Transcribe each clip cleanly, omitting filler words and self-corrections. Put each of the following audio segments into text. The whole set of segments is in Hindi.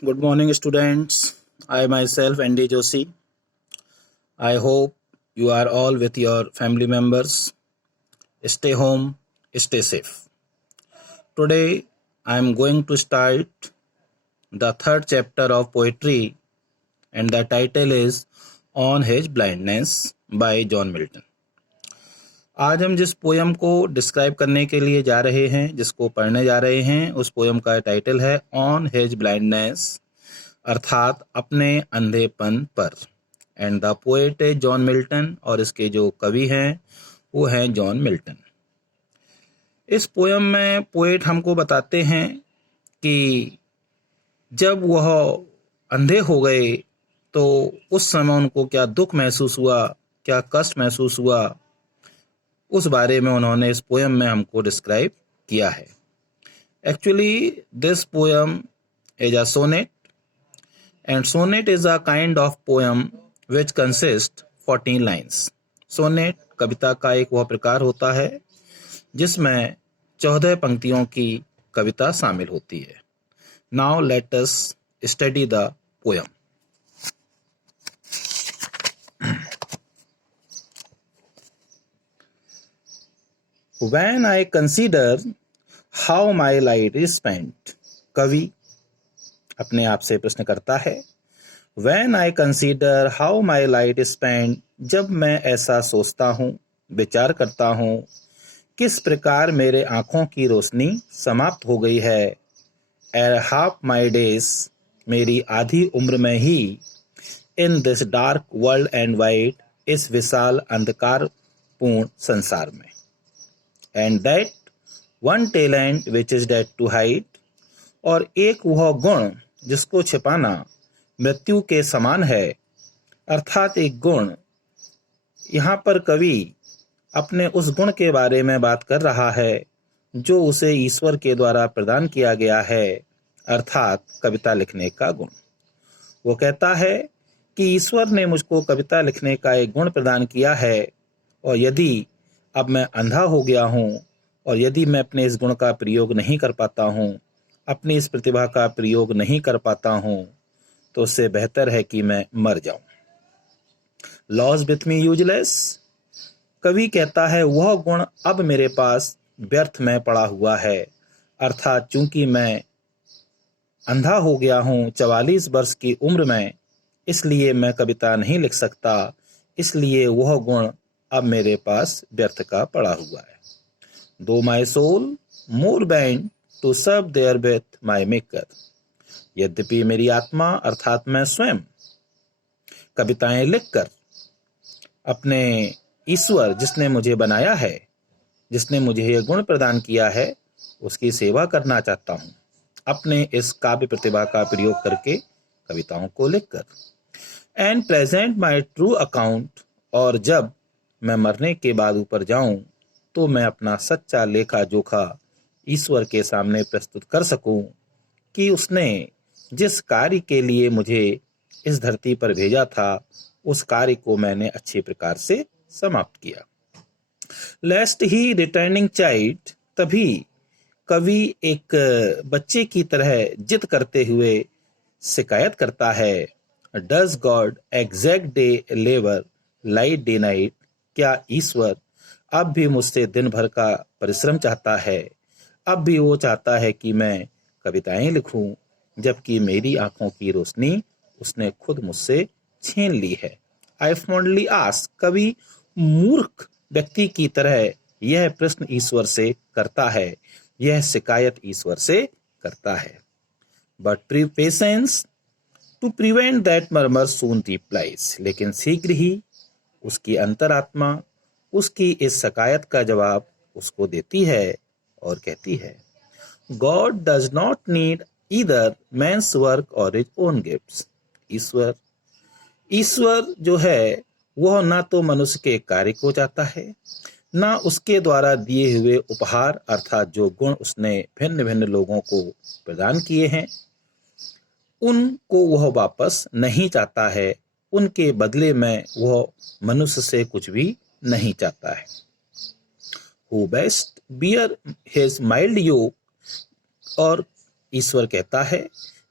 Good morning, students. I myself, Andy Joshi. I hope you are all with your family members. Stay home, stay safe. Today, I am going to start the third chapter of poetry, and the title is On His Blindness by John Milton. आज हम जिस पोयम को डिस्क्राइब करने के लिए जा रहे हैं, जिसको पढ़ने जा रहे हैं, उस पोयम का टाइटल है ऑन हिज ब्लाइंडनेस, अर्थात अपने अंधेपन पर। And the poet is John Milton, और इसके जो कवि हैं वो हैं जॉन मिल्टन। इस पोयम में पोएट हमको बताते हैं कि जब वह अंधे हो गए तो उस समय उनको क्या दुख महसूस हुआ, क्या कष्ट महसूस हुआ, उस बारे में उन्होंने इस पोयम में हमको डिस्क्राइब किया है। Actually this poem is a sonnet, and sonnet is a kind of poem which consists 14 lines. Sonnet कविता का एक वह प्रकार होता है जिसमें 14 पंक्तियों की कविता शामिल होती है। Now let us study the poem. When I consider how my light is spent, कवि अपने आप से प्रश्न करता है। When I consider how my light is spent, जब मैं ऐसा सोचता हूँ, विचार करता हूँ, किस प्रकार मेरे आँखों की रोशनी समाप्त हो गई है। Ere half my days, मेरी आधी उम्र में ही, in this dark world and wide, इस विशाल अंधकार पूर्ण संसार में। And that one talent which is dead to hide, और एक वह गुण जिसको छिपाना मृत्यु के समान है, अर्थात एक गुण। यहाँ पर कवि अपने उस गुण के बारे में बात कर रहा है जो उसे ईश्वर के द्वारा प्रदान किया गया है, अर्थात कविता लिखने का गुण। वो कहता है कि ईश्वर ने मुझको कविता लिखने का एक गुण प्रदान किया है, और यदि अब मैं अंधा हो गया हूँ और यदि मैं अपने इस गुण का प्रयोग नहीं कर पाता हूँ, अपनी इस प्रतिभा का प्रयोग नहीं कर पाता हूँ, तो उससे बेहतर है कि मैं मर जाऊं। लॉस विथ मी यूजलेस, कवि कहता है वह गुण अब मेरे पास व्यर्थ में पड़ा हुआ है, अर्थात चूंकि मैं अंधा हो गया हूँ 44 वर्ष की उम्र में, इसलिए मैं कविता नहीं लिख सकता, इसलिए वह गुण अब मेरे पास व्यर्थ का पड़ा हुआ है। Though my soul more bent to serve therewith my maker, यद्यपि मेरी आत्मा अर्थात मैं स्वयं कविताएं लिखकर अपने ईश्वर जिसने मुझे बनाया है, जिसने मुझे यह गुण प्रदान किया है, उसकी सेवा करना चाहता हूँ, अपने इस काव्य प्रतिभा का प्रयोग करके कविताओं को लिखकर। And present my true account, और जब मैं मरने के बाद ऊपर जाऊं तो मैं अपना सच्चा लेखा जोखा ईश्वर के सामने प्रस्तुत कर सकूं कि उसने जिस कार्य के लिए मुझे इस धरती पर भेजा था, उस कार्य को मैंने अच्छी प्रकार से समाप्त किया। लेस्ट ही रिटर्निंग चाइल्ड, तभी कवि एक बच्चे की तरह जिद करते हुए शिकायत करता है। Does God exact day labour light day night, क्या ईश्वर अब भी मुझसे दिन भर का परिश्रम चाहता है, अब भी वो चाहता है कि मैं कविताएं लिखूं, जबकि मेरी आंखों की रोशनी उसने खुद मुझसे छीन ली है। आई फॉन्डली आस्क, कवि मूर्ख व्यक्ति की तरह यह प्रश्न ईश्वर से करता है, यह शिकायत ईश्वर से करता है। But patience to prevent that murmur soon replies, लेकिन शीघ्र ही उसकी अंतरात्मा उसकी इस शिकायत का जवाब उसको देती है और कहती है, God does not need either man's work or his own gifts, ईश्वर जो है वह ना तो मनुष्य के कार्य को चाहता है, ना उसके द्वारा दिए हुए उपहार अर्थात जो गुण उसने भिन्न भिन्न लोगों को प्रदान किए हैं उनको वह वापस नहीं चाहता है, उनके बदले में वह मनुष्य से कुछ भी नहीं चाहता है। Who best bear his mild yoke, और ईश्वर कहता है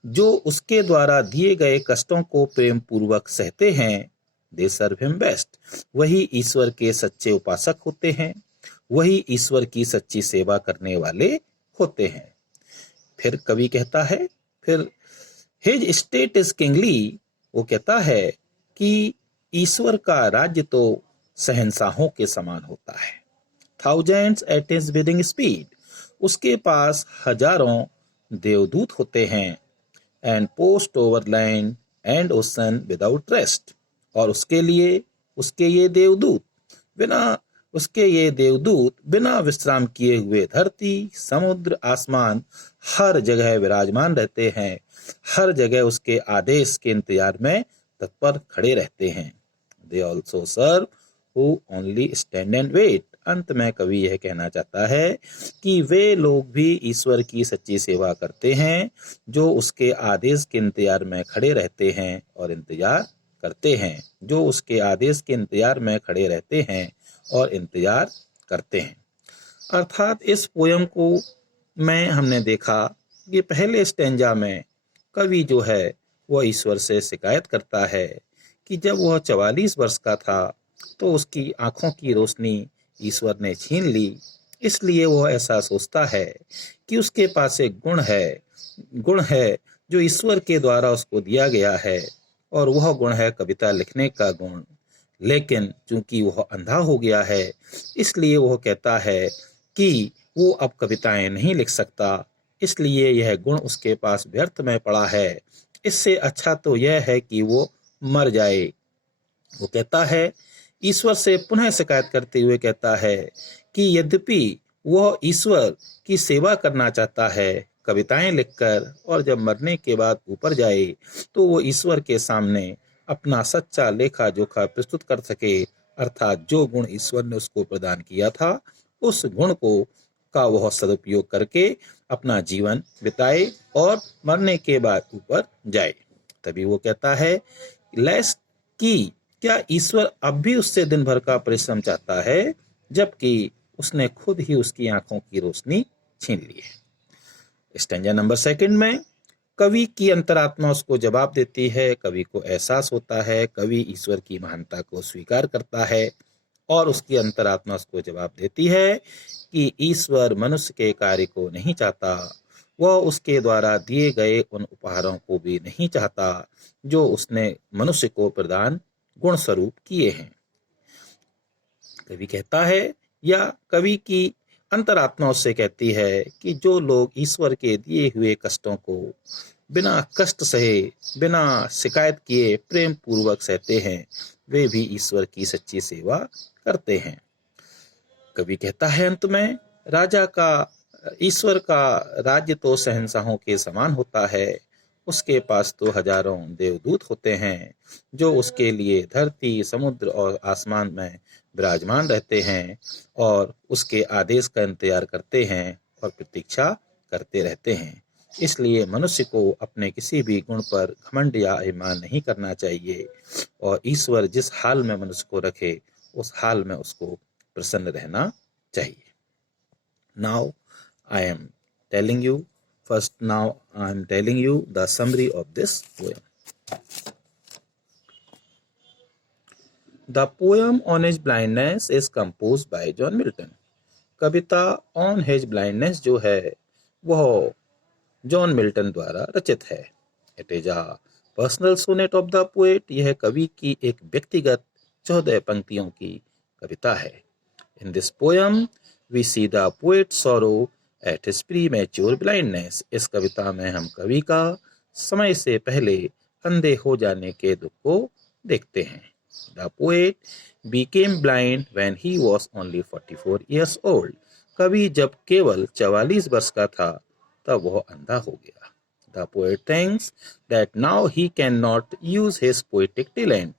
जो उसके द्वारा दिए गए कष्टों को प्रेम पूर्वक सहते हैं, दे सर्व हिम बेस्ट। वही ईश्वर के सच्चे उपासक होते हैं, वही ईश्वर की सच्ची सेवा करने वाले होते हैं। फिर कवि कहता है, फिर हिज स्टेट इज किंगली, वो कहता है कि ईश्वर का राज्य तो शहंशाहों के समान होता है। Thousands at his bidding speed, उसके पास हजारों देवदूत होते हैं। And post over land and ocean without rest, और उसके ये देवदूत बिना विश्राम किए हुए धरती, समुद्र, आसमान हर जगह विराजमान रहते हैं, हर जगह उसके आदेश के इंतजार में तत्पर खड़े रहते हैं। They also serve who only stand and wait. अंत में कवि यह कहना चाहता है कि वे लोग भी ईश्वर की सच्ची सेवा करते हैं, जो उसके आदेश के इंतजार में खड़े रहते हैं और इंतजार करते हैं, जो उसके आदेश के इंतजार में खड़े रहते हैं और इंतजार करते हैं। अर्थात इस पोयम को में हमने देखा कि पहले स्टेंजा में कवि जो है वह ईश्वर से शिकायत करता है कि जब वह 44 वर्ष का था तो उसकी आंखों की रोशनी ईश्वर ने छीन ली, इसलिए वह ऐसा सोचता है कि उसके पास एक गुण है जो ईश्वर के द्वारा उसको दिया गया है, और वह गुण है कविता लिखने का गुण। लेकिन चूंकि वह अंधा हो गया है, इसलिए वह कहता है कि वो अब कविताएं नहीं लिख सकता, इसलिए यह गुण उसके पास व्यर्थ में पड़ा है। इससे अच्छा तो यह है कि वो मर जाए। वो कहता है, ईश्वर से पुनः शिकायत करते हुए कहता है कि यद्यपि वह ईश्वर की सेवा करना चाहता है कविताएं लिखकर, और जब मरने के बाद ऊपर जाए तो वो ईश्वर के सामने अपना सच्चा लेखा जोखा प्रस्तुत कर सके, अर्थात जो गुण ईश्वर ने उसको प्रदान किया था उस गुण को का वह सदुपयोग करके अपना जीवन बिताए और मरने के बाद ऊपर जाए। तभी वो कहता है लेस कि क्या ईश्वर अब भी उससे दिन भर का परिश्रम चाहता है, जबकि उसने खुद ही उसकी आंखों की रोशनी छीन ली है। स्टैंजा नंबर 2 में कवि की अंतरात्मा उसको जवाब देती है, कवि को एहसास होता है, कवि ईश्वर की महानता को स्वीकार करता है और उसकी अंतरात्मा उसको जवाब देती है कि ईश्वर मनुष्य के कार्य को नहीं चाहता, वह उसके द्वारा दिए गए उन उपहारों को भी नहीं चाहता जो उसने मनुष्य को प्रदान गुण स्वरूप किए हैं। कवि कहता है, या कवि की अंतरात्मा उससे कहती है कि जो लोग ईश्वर के दिए हुए कष्टों को बिना कष्ट सहे, बिना शिकायत किए प्रेम पूर्वक सहते हैं, वे भी ईश्वर की सच्ची सेवा करते हैं। कवि कहता है अंत में, ईश्वर का राज्य तो शहंशाहों के समान होता है, उसके पास तो हजारों देवदूत होते हैं जो उसके लिए धरती, समुद्र और आसमान में विराजमान रहते हैं और उसके आदेश का इंतजार करते हैं और प्रतीक्षा करते रहते हैं। इसलिए मनुष्य को अपने किसी भी गुण पर घमंड या अभिमान नहीं करना चाहिए, और ईश्वर जिस हाल में मनुष्य को रखे उस हाल में उसको प्रसन्न रहना चाहिए। Now I am telling you the summary of this poem. The poem on his blindness is composed by John Milton. Kavita on his blindness जो है वह जॉन मिल्टन द्वारा रचित है। It is a personal sonnet of the poet. यह कवि की एक व्यक्तिगत 14 पंक्तियों की कविता है। In this poem we see the poet's sorrow at his premature blindness. इस कविता में हम कवि का समय से पहले अंधे हो जाने के दुख को देखते हैं। The poet became blind when he was only 44 years old. कवि जब केवल 44 वर्ष का था तब वह अंधा हो गया। The poet thinks that now he cannot use his poetic talent.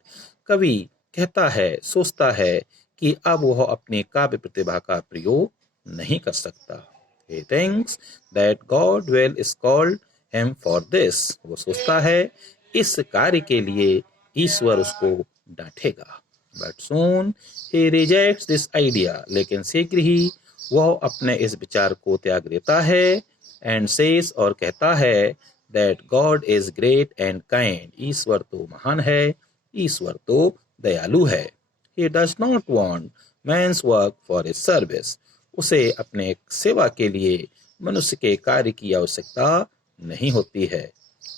कवि कहता है, सोचता है कि अब वह अपनी काव्य प्रतिभा का प्रयोग नहीं कर सकता। He thinks that God will scold him for this. वो सोचता है इस कार्य के लिए ईश्वर उसको डांटेगा। But soon he rejects this idea. लेकिन शीघ्र ही वह अपने इस विचार को त्याग देता है। And says और कहता है that God is great and kind. ईश्वर तो महान है, ईश्वर तो दयालु है. He does not want man's work for his service. उसे अपने सेवा के लिए मनुष्य के कार्य की आवश्यकता नहीं होती है.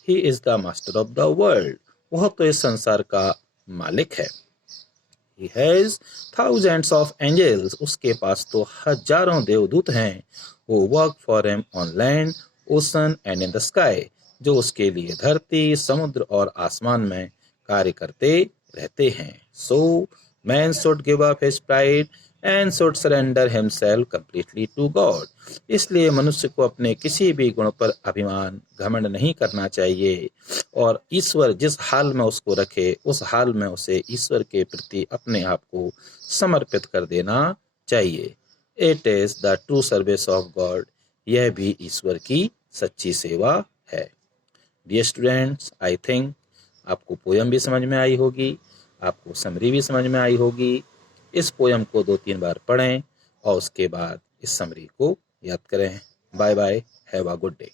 He is the master of the world. वह तो इस संसार का मालिक है. He has thousands of angels. उसके पास तो हजारों देवदूत हैं. Who work for him on land, ocean and in the sky. जो उसके लिए धरती, समुद्र और आसमान में कार्य करते रहते हैं. So man should give up his pride and should surrender himself completely to God. इसलिए मनुष्य को अपने किसी भी गुण पर अभिमान घमंड नहीं करना चाहिए और ईश्वर जिस हाल में उसको रखे उस हाल में उसे ईश्वर के प्रति अपने आप को समर्पित कर देना चाहिए. It is the true service of God. यह भी ईश्वर की सच्ची सेवा है. Dear students, I think आपको पोयम भी समझ में आई होगी, आपको समरी भी समझ में आई होगी. इस पोयम को 2-3 बार पढ़ें और उसके बाद इस समरी को याद करें. Bye bye, have a good day.